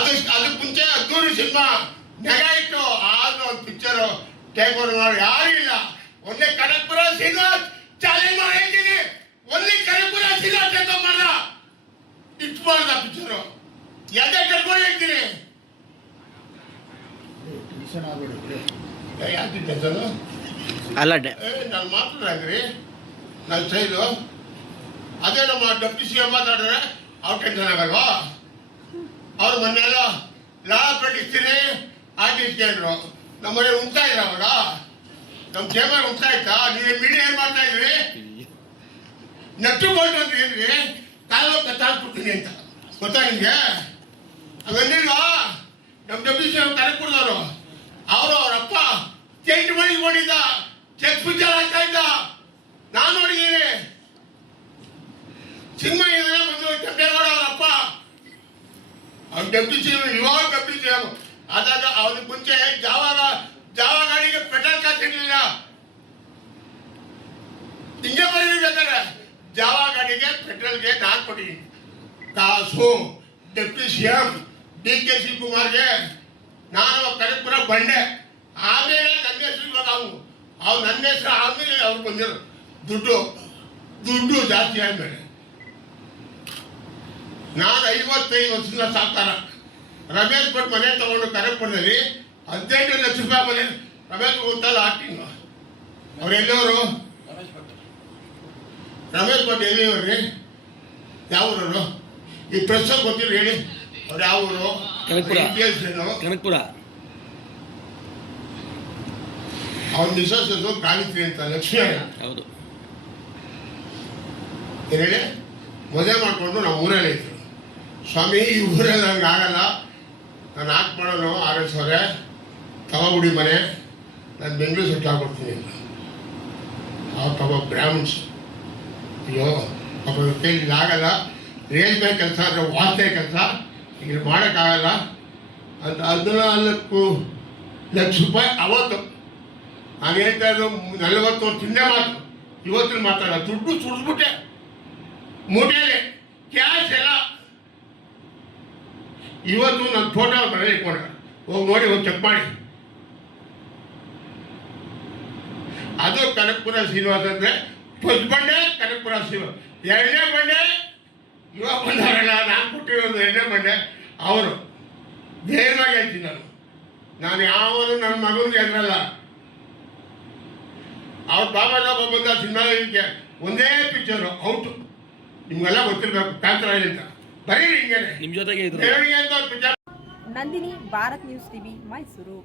ಅದಕ್ಕೆ ಮುಂಚೆ ಅದ್ದೂರಿ ಸಿನಿಮಾ ನೆಗ ಇತ್ತು. ಆದ್ರೂ ಒಂದು ಪಿಕ್ಚರು ಟೇಕ್ ಓವರ್ ಮಾಡಿ ಯಾರು ಇಲ್ಲ. ಒಂದೇ ಕನಕಪುರ ಶ್ರೀನಿವಾಸ್ ಚಾಲೆಂಜ್ ಮಾಡಿ ಹೇಳ್ತೀನಿ, ಒಂದೇ ಕನಕಪುರ ಶ್ರೀನಿವಾಸ್ ಟೇಕ್ ಓವರ್ ಮಾಡ್ದ, ಇಟ್ಟು ಮಾಡ್ದ ಪಿಕ್ಚರು. ಎದೆ ಕರ್ಕೊಂಡು ಹೇಳ್ತೀನಿ. ಯಾಕೆ ಟೆನ್ಷನ್ ಅಲ್ಲ ನಾನು ಮಾತಾಡ್ರಿ, ನನ್ನ ಸೈಲು ಅದೇ ನಮ್ಮ ಡೆಪ್ಟಿ ಸಿ ಎಂ ಮಾತಾಡಿದ್ರೆ ಅವ್ರು ಟೆನ್ಷನ್ ಆಗಲ್ವಾ? ಅವ್ರು ಮೊನ್ನೆಲ್ಲ ಲಾ ಪ್ರಕಟಿಸ್ತೀನಿ ಆರ್ಟಿಸ್ಗೆ ಅಂದ್ರು. ನಮ್ಮ ಮನೆ ಉಂಟಾ ಇಲ್ಲ ಅವಾಗ, ನಮ್ಮ ಚೇಂಬರ್ ಉಂಟಾ ಆಯ್ತಾ? ನೀವು ಮೀಡಿಯಾ ಏನ್ ಮಾಡ್ತಾ ಇದ್ರಿ? ನೆಟ್ಟು ಬೋಲ್ಟ್ ಅಂತ ಏನ್ರಿ ಕಾಲು ಕತ್ತಾಕ್ಬಿಡ್ತೀನಿ ಅಂತ ಗೊತ್ತಾ ನಿಮ್ಗೆ? ಅವೆಲ್ಲಿಲ್ವಾ? ನಮ್ಮ ಡೆಪ್ಟಿ ಸಿ ಎಂ ಕರೆಕ್ಬಿಡ್ದವ್ರು. ಅವರು ಅವರಪ್ಪ ಚೆಂಟ್ ಮಣಿ ಓಡಿದ್ದ, ಚೆಕ್ ಪೂಜಾರ್ ಆಗ್ತಾ ಇದ್ದ, ನಾನು ನೋಡಿದ್ದೀನಿ. ಸಿನಿಮಾ ಇದನ್ನ ಬಂದು ಕೆಂಪೇಗೌಡ ಅವರಪ್ಪ ಅವ್ರ ಡೆಪ್ಟಿ ಸಿ ಎಂ, ಇವಾಗ ಡೆಪ್ಟಿ ಸಿ ಎಂ ಆದಾಗ ಅವ್ರಿಗೆ ಮುಂಚೆ ಜಾವ ಗಾಡಿಗೆ ಪೆಟ್ರೋಲ್ ಕಾಸು ಇರಲಿಲ್ಲ. ಹಿಂಗೆ ಬರೀಬೇಕಾದ್ರೆ ಜಾವ ಗಾಡಿಗೆ ಪೆಟ್ರೋಲ್ಗೆ ನಾನು ಕೊಟ್ಟಿದ್ದೀನಿ ಕಾಸು. Deputy C M D K ಶಿವಕುಮಾರ್ಗೆ ನಾನು ಕನಕಪುರ ಬಂಡೆ. ಆಮೇಲೆ ನನ್ನ ಹೆಸರು ಇವಾಗ ಅವ್ರು ನನ್ನ ಹೆಸರು ಆಮೇಲೆ ಅವ್ರು ಬಂದಿರೋ ದುಡ್ಡು ಜಾಸ್ತಿ ಆದ್ಮೇಲೆ. ನಾನು 55 ವರ್ಷದ ಸಾಕಾರ. ರಮೇಶ್ ಭಟ್ ಮನೆ ತಗೊಂಡು ಕನಕಪುರದಲ್ಲಿ 15 ಲಕ್ಷ ರೂಪಾಯಿ ಮನೆ. ರಮೇಶ್ ಗೊತ್ತಲ್ಲ ಆಕ್ಟಿಂಗ್, ಅವ್ರು ಎಲ್ಲವರು? ರಮೇಶ್ ಭಟ್ ಎಲ್ಲಿಯವ್ರಿ? ಯಾವ ಊರವರು? ಈ ಪ್ರೆಸ್ ಗೊತ್ತಿಲ್ಲ ಹೇಳಿ, ಅವ್ರು ಯಾವ ಊರು? ಕನಕಪುರ. ಅವ್ರ ಮಿಸಸ್ ಗಾಯತ್ರಿ ಅಂತ, ಲಕ್ಷ್ಮೀ. ಹೌದು. ಹೇಳಿ ಮದುವೆ ಮಾಡಿಕೊಂಡು ನಾವು ಊರಲ್ಲಿ ಇದ್ರು. ಸ್ವಾಮಿ ಈ ಊರಲ್ಲಿ ನನಗೆ ಆಗಲ್ಲ, ನಾನು ಆಕ್ಟ್ ಮಾಡೋನು RS ಅವರೇ, ತವಗುಡಿ ಮನೆ, ನಾನು ಬೆಂಗಳೂರು ಸೆಟ್ ಆಗ್ಬಿಡ್ತೀನಿ. ಅವ್ರು ಪಾಪ ಬ್ರಾಹ್ಮಣ್ಸ್, ಅಯ್ಯೋ ಪಾಪ ಕೈಲಿ ಆಗಲ್ಲ, ರೇಲ್ವೆ ಕೆಲಸ ಅಂದರೆ ವಾಸ್ತೆ ಕೆಲಸ ಇಲ್ಲಿ ಮಾಡೋಕ್ಕಾಗಲ್ಲ ಅಂತ 14 ಲಕ್ಷ ರೂಪಾಯಿ ಅವತ್ತು. ನಾನು ಹೇಳ್ತಾ ಇದ್ದು 40 ವರ್ಷದಿಂದ ಮಾತು, ಇವತ್ತಿನ ಮಾತಾಡ ದುಡ್ಡು ಸುಡಿದ್ಬಿಟ್ಟೆ ಮೂಟೆಯಲ್ಲಿ, ಕ್ಯಾಶ್ ಎಲ್ಲ. ಇವತ್ತು ನನ್ನ ಫೋಟೋ ಬರ ಇಟ್ಕೊಂಡ್ರೆ ಹೋಗಿ ನೋಡಿ, ಹೋಗಿ ಚೆಕ್ ಮಾಡಿ. ಅದು ಕನಕಪುರ ಶ್ರೀನಿವಾಸ ಅಂದರೆ ಫಸ್ಟ್ ಬಂಡೆ ಕನಕಪುರ ಶ್ರೀನಿವಾಸ. 2ನೇ ಬಂಡೆ ಇವಾಗ ಬಂದಾರಲ್ಲ, ನಾನು ಕೊಟ್ಟಿರೋದು 2ನೇ ಬಂಡೆ ಅವರು. ಧೈರ್ಯವಾಗಿ ಹೇಳ್ತೀನಿ, ನಾನು ಯಾವನು ನನ್ನ ಮಗನಿಗೆ ಹೆದರಲ್ಲ. ಅವ್ರ ಬಾಬಾ ಬಂದ ಸಿನಿಮಾ ಒಂದೇ ಪಿಕ್ಚರು ಔಟು, ನಿಮ್ಗೆಲ್ಲ ಗೊತ್ತಿರಬೇಕು. ಕಾಂತರಾಜ್ ಅಂತ ಬರೀ ಹಿಂಗೇನೆ ನಿಮ್ಮ ಜೊತೆಗೆ ನಂದಿನಿ, ಭಾರತ್ ನ್ಯೂಸ್ ಟಿವಿ, ಮೈಸೂರು.